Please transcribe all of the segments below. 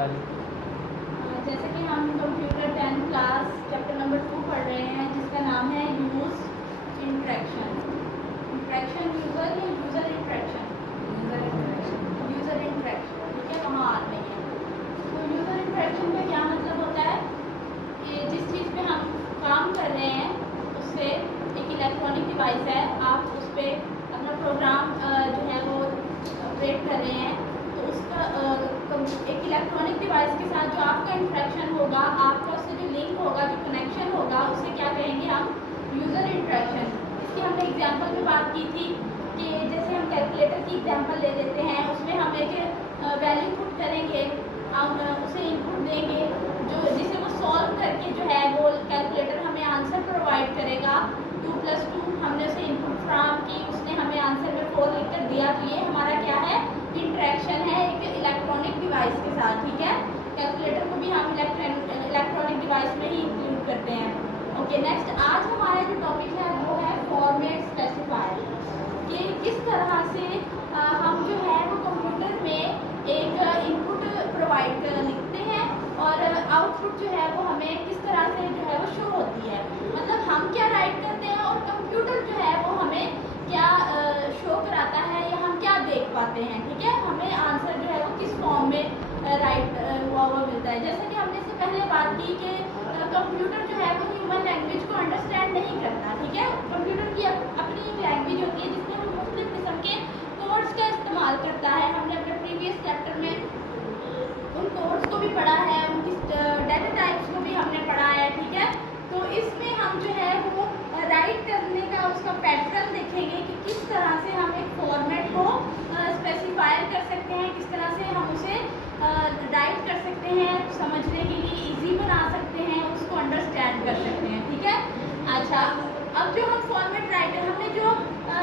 जैसे कि हम कंप्यूटर 10 क्लास चैप्टर नंबर 2 पढ़ रहे हैं, जिसका नाम है यूज़ इंट्रैक्शन। इंट्रैक्शन यूज़र या यूज़र इंट्रैक्शन? यूज़र इंट्रैक्शन, ठीक है, वहाँ आते हैं। तो यूज़र इंट्रैक्शन का क्या मतलब होता है कि जिस चीज़ पे हम काम कर रहे हैं उससे एक इलेक्ट्रॉनिक डिवाइस है, आप उस पर अपना प्रोग्राम जो है वो ऑपरेट कर रहे हैं, तो उसका एक इलेक्ट्रॉनिक डिवाइस के साथ जो आपका इंट्रैक्शन होगा, आपका उससे जो लिंक होगा, जो कनेक्शन होगा, उसे क्या कहेंगे हम? User interaction. इसकी हमने एग्जांपल में बात की थी कि जैसे हम कैलकुलेटर की एग्जांपल ले लेते हैं, उसमें हम एक वैल्यू पुट करेंगे, हम उसे इनपुट देंगे, जो जिसे वो सॉल्व करके जो है वो कैलकुलेटर हमें आंसर प्रोवाइड करेगा। 2+2 हमने उसे इनपुट फ्राहम की, उसने हमें आंसर में 4 लिख कर दिया। तो ये हमारा क्या है? इंट्रैक्शन है एक इलेक्ट्रॉनिक डिवाइस के साथ, ठीक है। कैलकुलेटर को भी हम इलेक्ट्रॉनिक डिवाइस में ही इंक्लूड करते हैं। ओके, नेक्स्ट आज हमारा जो टॉपिक है वो है फॉर्मेट स्पेसिफायर, कि किस तरह से हम जो है वो कंप्यूटर में एक इनपुट प्रोवाइड लिखते हैं और आउटपुट जो है वो हमें किस तरह से जो है वो शो होती है। मतलब हम क्या राइट करते हैं और कंप्यूटर जो है वो हमें क्या शो कराता है या हम क्या देख पाते हैं, ठीक है। हमें आंसर जो है वो किस फॉर्म में राइट हुआ मिलता है। जैसे कि हमने इससे पहले बात की कि कंप्यूटर जो है वो ह्यूमन लैंग्वेज को अंडरस्टैंड नहीं करता, ठीक है। कंप्यूटर की अपनी एक लैंग्वेज होती है जिसमें वो मुख्तलिफ किस्म के कोड्स का इस्तेमाल करता है। हमने अपने प्रीवियस चैप्टर में उन कोड्स को भी पढ़ा है, उनकी डाटा टाइप्स को भी हमने पढ़ा है, ठीक है। तो इसमें हम जो है वो राइट करने का उसका पैटर्न देखेंगे कि किस तरह से हम एक फॉर्मेट को स्पेसिफायर कर सकते हैं, किस तरह से हम उसे राइट कर सकते हैं, समझने के लिए इजी बना सकते हैं, उसको अंडरस्टैंड कर सकते हैं, ठीक है। अच्छा, अब जो हम फॉर्मेट राइट हमने जो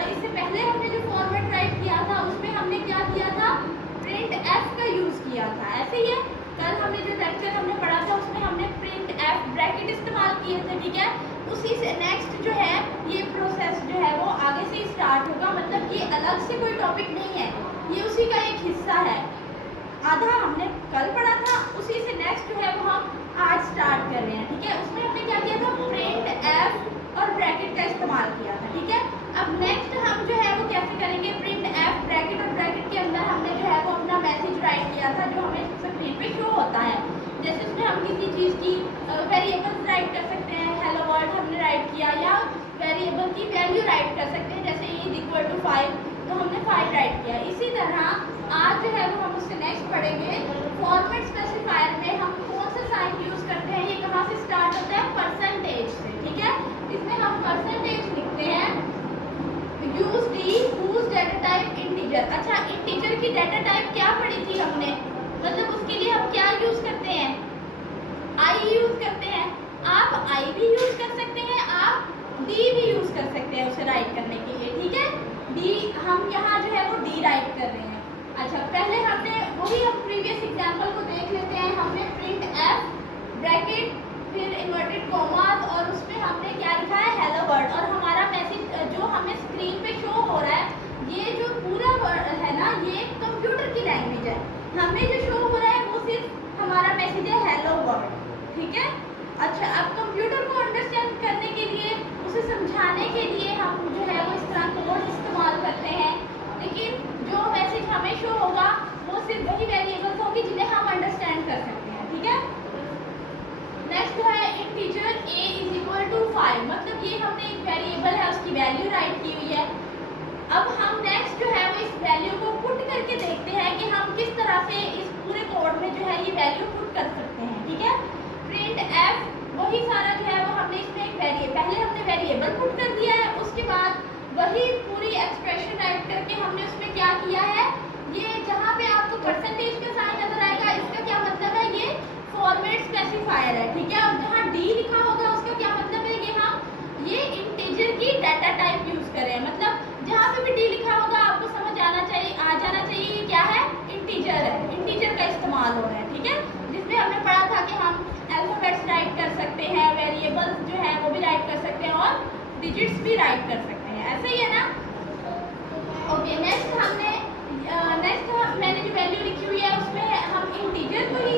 इससे पहले हमने जो फॉर्मेट राइट किया था उसमें हमने क्या किया था? प्रिंट एफ का यूज़ किया था, ऐसे ही है। कल हमने जो लेक्चर हमने पढ़ा था उसमें हमने प्रिंट एफ ब्रैकेट इस्तेमाल किए थे, ठीक है। उसी से नेक्स्ट जो है ये प्रोसेस जो है वो आगे से स्टार्ट होगा, मतलब ये अलग से कोई टॉपिक नहीं है, ये उसी का एक हिस्सा है। आधा हमने कल पढ़ा था, उसी से नेक्स्ट जो है वो हम आज स्टार्ट कर रहे हैं, ठीक है। उसमें हमने क्या किया था? प्रिंट एफ और ब्रैकेट का इस्तेमाल किया था, ठीक है। अब नेक्स्ट हम जो है वो कैसे करेंगे? प्रिंट एफ ब्रैकेट और ब्रैकेट के अंदर हमने जो है वो अपना मैसेज राइट किया था जो हमें स्क्रीन पे शो होता है। जैसे उसमें हम किसी चीज़ की वेरिएबल्स राइट कर सकते हैं, हेलो वर्ल्ड हमने राइट किया, या वेरिएबल की वैल्यू राइट कर सकते हैं, जैसे ये इक्वल टू 5, तो हमने 5 राइट किया। इसी तरह आज जो है वो हम उससे नेक्स्ट पढ़ेंगे फॉर्मेट स्पेसिफायर में हम कौन सा साइन यूज़ करते हैं। ये कहाँ से स्टार्ट होता है? परसेंटेज से, ठीक है। इसमें हम परसेंटेज लिखते हैं, use D whose data type integer. अच्छा, इंटीजर की डाटा टाइप क्या पढ़ी थी हमने? मतलब उसके लिए हम क्या यूज़ करते हैं? आई यूज़ करते हैं। आप आई भी यूज़ कर सकते हैं, आप डी भी यूज़ कर सकते हैं उसे राइट करने के लिए, ठीक है। डी हम यहाँ जो है वो डी राइट कर रहे हैं। अच्छा, पहले हमने वही हम प्रीवियस एग्जांपल को देख लेते हैं। हमने प्रिंट एफ ब्रैकेट फिर इन्वर्टेड कॉमास और उसमें हमने क्या लिखा है? Hello world. और हमारा मैसेज जो हमें स्क्रीन पे शो हो रहा है, ये जो पूरा वर्ड है ना, ये कंप्यूटर की लैंग्वेज है। हमें जो शो हो रहा है वो सिर्फ हमारा मैसेज है हेलो वर्ल्ड, ठीक है। अच्छा, अब कंप्यूटर को अंडरस्टैंड करने के लिए, उसे समझाने के लिए हम जो है वो इस तरह कोड इस्तेमाल करते हैं, लेकिन जो मैसेज हमें शो होगा वो सिर्फ वही वेरिएबल्स होंगी जिन्हें हम अंडरस्टैंड कर सकते हैं, ठीक है। नेक्स्ट है integer a is equal to 5, मतलब ये हमने एक वेरिएबल है उसकी वैल्यू राइट की हुई है। अब हम नेक्स्ट जो है वो इस वैल्यू को पुट करके देखते हैं कि हम किस तरह से इस पूरे कोड में जो है ये वैल्यू पुट कर सकते हैं, ठीक है। प्रिंट एफ वही सारा जो है वो हमने इसमें एक पहले हमने वेरिएबल पुट कर दिया है, उसके बाद वही पूरी एक्सप्रेशन राइट करके हमने उसमें क्या किया है? ये जहाँ पे आपको परसेंटेज का साइन नजर आएगा, इसका क्या मतलब है? ये फॉर्मेट स्पेसिफायर है, ठीक है। और जहाँ डी लिखा होगा उसका क्या मतलब है? कि हम ये इंटीजर की डाटा टाइप यूज करें, मतलब जहाँ पे भी डी लिखा होगा आपको समझ आ जाना चाहिए ये क्या है? इंटीजर है, इंटीजर का इस्तेमाल हो रहा है, ठीक है। जिसमें हमने पढ़ा था कि हम अल्फाबेट्स राइट कर सकते हैं, वेरिएबल्स जो है वो भी राइट कर सकते हैं और डिजिट्स भी राइट कर सकते हैं, ऐसे ही है ना। ओके, नेक्स्ट मैंने जो वैल्यू लिखी हुई है उसमें हम इंटीजर को ही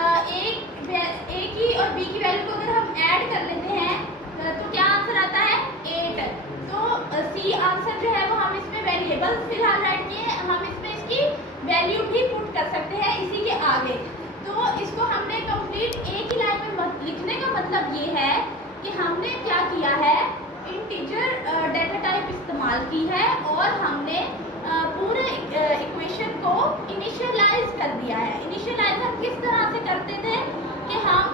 ए की और बी की वैल्यू को अगर हम ऐड कर लेते हैं तो क्या आंसर आता है 8। तो सी आंसर जो है वो हम इसमें वेरिएबल्स फिलहाल राइट किए हैं, हम इसमें इसकी वैल्यू भी पुट कर सकते हैं इसी के आगे। तो इसको हमने कंप्लीट एक ही लाइन में लिखने का मतलब ये है कि हमने क्या किया है, इंटीजर डेटा टाइप इस्तेमाल की है और हमने पूरे इक्वेशन को इनिशियलाइज कर दिया है। इनिशियलाइज हम किस तरह से करते थे कि हम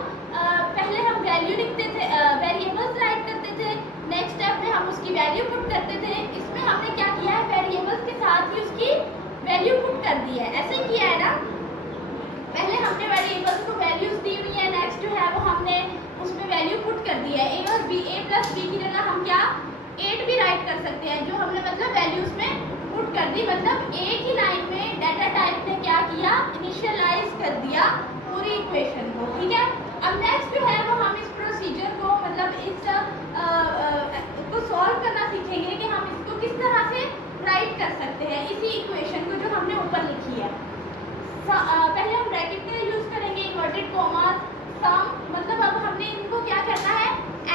पहले हम वैल्यू लिखते थे, वेरिएबल्स राइट करते थे, नेक्स्ट स्टेप में हम उसकी वैल्यू पुट करते थे। इसमें हमने क्या किया है, वेरिएबल्स के साथ ही उसकी वैल्यू पुट कर दी है। ऐसे ही किया है ना, पहले हमने वेरिएबल्स को वैल्यूज दी हुई है, नेक्स्ट जो है वो हमने उसमें वैल्यू पुट कर दी है। ए और बी, ए प्लस बी की जगह हम क्या 8 भी राइट कर सकते हैं, जो हमने मतलब वैल्यूज में पुट कर दी। मतलब एक ही लाइन में डाटा टाइप ने क्या किया, इनिशियलाइज कर दिया पूरी इक्वेशन को। ठीक है, अब नेक्स्ट जो है वो हम इस प्रोसीजर को मतलब इस को सॉल्व करना सीखेंगे कि हम इसको किस तरह से राइट कर सकते हैं, इसी इक्वेशन को जो हमने ऊपर लिखी है। पहले हम ब्रैकेट का यूज करेंगे, इन्वर्टेड कॉमा, सम, मतलब अब हमने इनको क्या करना है,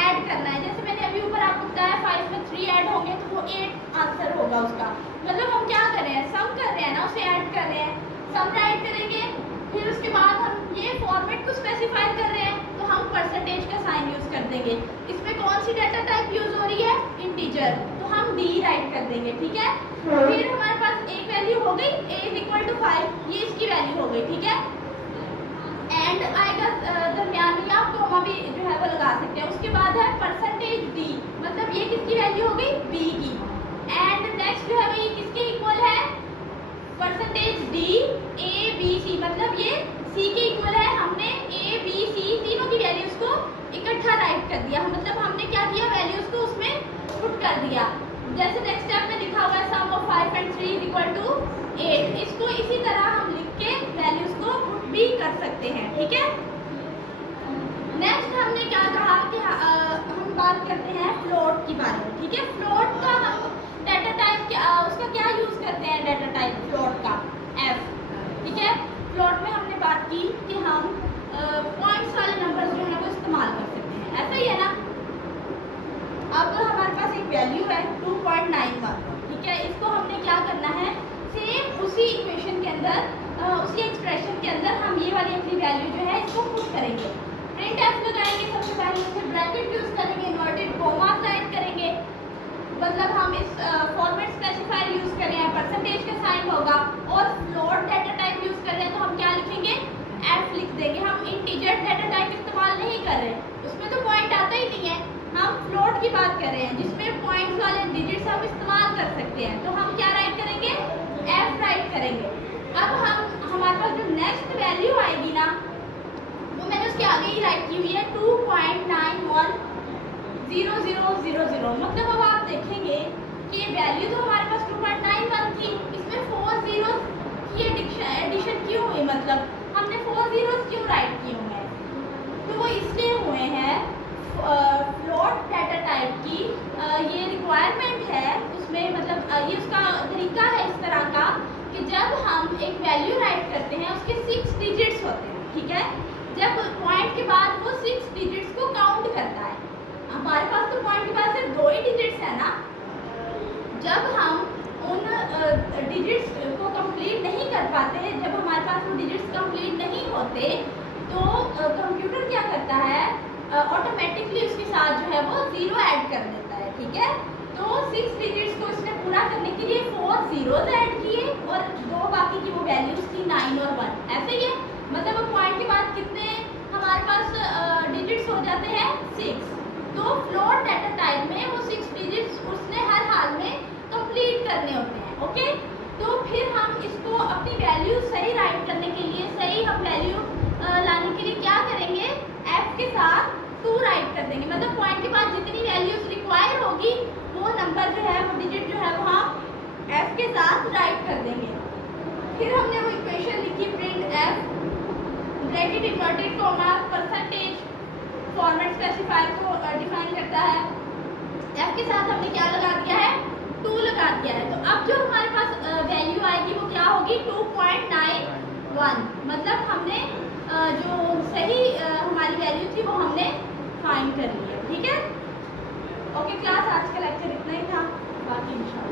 ऐड करना है। जैसे मैंने अभी ऊपर आपको बताया 5 में 3 ऐड होंगे तो वो 8 आंसर होगा उसका। मतलब हम क्या कर रहे हैं, सम कर रहे हैं ना, उसे ऐड कर रहे हैं, सम राइट करेंगे। फिर उसके बाद हम ये फॉर्मेट को स्पेसिफाई कर रहे हैं तो हम परसेंटेज का साइन यूज कर देंगे। इसमें कौन सी डाटा टाइप यूज हो रही है, इंटीजर, तो हम डी राइट कर देंगे। ठीक है, फिर हमारे पास एक वैल्यू हो गई a = 5, ये इसकी वैल्यू हो गई। ठीक है, एंड आएगा दरमियान में, आप कॉमा भी जो है वो लगा सकते हैं। उसके बाद है परसेंटेज डी, मतलब ये किसकी वैल्यू हो गई, बी की। एंड नेक्स्ट जो है वो ये किसके इक्वल है, percentage D A B C, मतलब ये सी के इक्वल है। हमने ए बी सी तीनों की वैल्यूज को इकट्ठा राइट कर दिया, मतलब हमने क्या किया, वैल्यूज को उसमें पुट कर दिया। जैसे नेक्स्ट स्टेप में लिखा हुआ है सम ऑफ 5 and 3 = 8, इसको इसी तरह हम लिख के वैल्यूज को पुट भी कर सकते हैं। ठीक है, नेक्स्ट हमने क्या कहा कि हम बात करते हैं फ्लोट की बारे में। ठीक है, फ्लोट का हम डाटा टाइप उसका क्या यूज करते हैं, डाटा टाइप फ्लोट का f। ठीक है, फ्लोट में हमने बात की कि हम पॉइंट्स वाले नंबर्स जो है वो इस्तेमाल कर सकते हैं, ऐसा ही है ना। अब हमारे पास एक वैल्यू है 2.91। ठीक है, इसको हमने क्या करना है, सेम उसी इक्वेशन के अंदर, उसी एक्सप्रेशन के अंदर हम ये वाली अपनी वैल्यू जो है इसको पुट करेंगे। प्रिंट एफ लगाएंगे, सबसे पहले उसमें ब्रैकेट यूज करेंगे, इन्वर्टेड कॉमा राइट करेंगे, मतलब हम इस फॉर्मेट स्पेसिफायर यूज कर रहे हैं, परसेंटेज का साइन होगा, और फ्लोट डाटा टाइप यूज कर रहे हैं तो हम क्या लिखेंगे, एफ लिख देंगे। हम इंटीजर डाटा टाइप इस्तेमाल नहीं कर रहे, उसमें तो पॉइंट आता ही नहीं है, हम फ्लोट की बात कर रहे हैं जिसमें पॉइंट्स वाले डिजिट्स हम इस्तेमाल कर सकते हैं। तो हम क्या राइट करेंगे, एफ राइट करेंगे। अब हमारे पास जो नेक्स्ट वैल्यू आएगी ना, वो मैंने उसके आगे ही राइट की हुई है 2.910000। मतलब अब आप देखेंगे कि ये वैल्यू तो हमारे पास 2.91 थी, इसमें 4 zeros की एडिशन क्यों हुई, मतलब हमने 4 zeros क्यों राइट किए हुए हैं, तो वो इसलिए हुए हैं फ्लोट डाटा टाइप की ये रिक्वायरमेंट है उसमें, मतलब ये उसका तरीका है इस तरह का कि जब हम एक वैल्यू राइट करते हैं उसके 6 डिजिट्स होते हैं। ठीक है, जब पॉइंट के बाद वो 6 डिजिट्स को काउंट करता है। हमारे पास तो पॉइंट के बाद सिर्फ 2 ही डिजिट्स है ना, जब हम उन डिजिट्स को कंप्लीट नहीं कर पाते, जब हमारे पास वो डिजिट्स कंप्लीट नहीं होते, तो कंप्यूटर क्या करता है, ऑटोमेटिकली उसके साथ जो है वो 0 ऐड कर देता है। ठीक है, तो 6 डिजिट्स को इसने पूरा करने के लिए 4 zeros ऐड किए और 2 बाकी की वो वैल्यूज थी 9 और 1, ऐसे ही है। मतलब पॉइंट के बाद कितने हमारे पास डिजिट्स हो जाते हैं, 6। तो फ्लोट डाटा टाइप में वो 6 डिजिट्स उसने हर हाल में कंप्लीट करने होते हैं। ओके, तो फिर हम इसको अपनी वैल्यू सही राइट करने के लिए, सही हम वैल्यू लाने के लिए क्या करेंगे, एफ के साथ 2 राइट कर देंगे। मतलब पॉइंट के बाद जितनी वैल्यूज रिक्वायर होगी वो नंबर जो है, वो डिजिट जो है वो हम एफ के साथ राइट कर देंगे। फिर हमने वो इक्वेशन लिखी, print F bracket inverted comma percentage, format specifier को डिफाइन करता है। एफ के साथ हमने क्या लगा दिया है, 2 लगा दिया है। तो अब जो हमारे पास वैल्यू आएगी वो क्या होगी, 2.91। मतलब हमने जो सही हमारी वैल्यू थी वो हमने फाइंड कर ली है। ठीक है, ओके क्लास, आज का लेक्चर इतना ही था, बाकी इंशाल्लाह